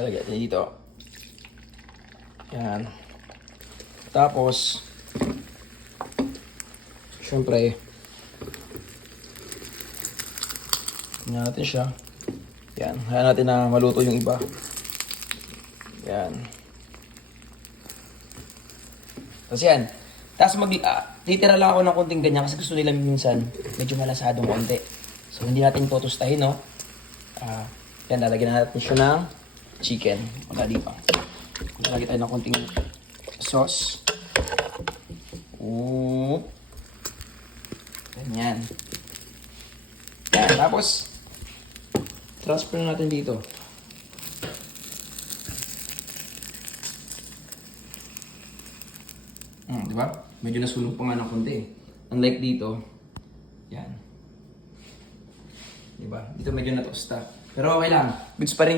Lalagyan natin dito. Yan. Tapos, syempre, tingnan natin siya. Yan. Hayaan natin na maluto yung iba. Yan. Tapos yan. Tapos titira lang ako ng konting ganyan kasi gusto nila minsan medyo malasadong konti. So hindi natin tutustahin, no? Yan, lalagyan natin siya ng chicken. Madali pa. Lalagyan tayo ng konting sauce. Ganyan. Yan, tapos transfer natin dito. Diba? Medyo nasunog pa nga ng konti. Unlike dito, yan. Diba? Dito medyo natusta. Pero okay lang. Goods pa rin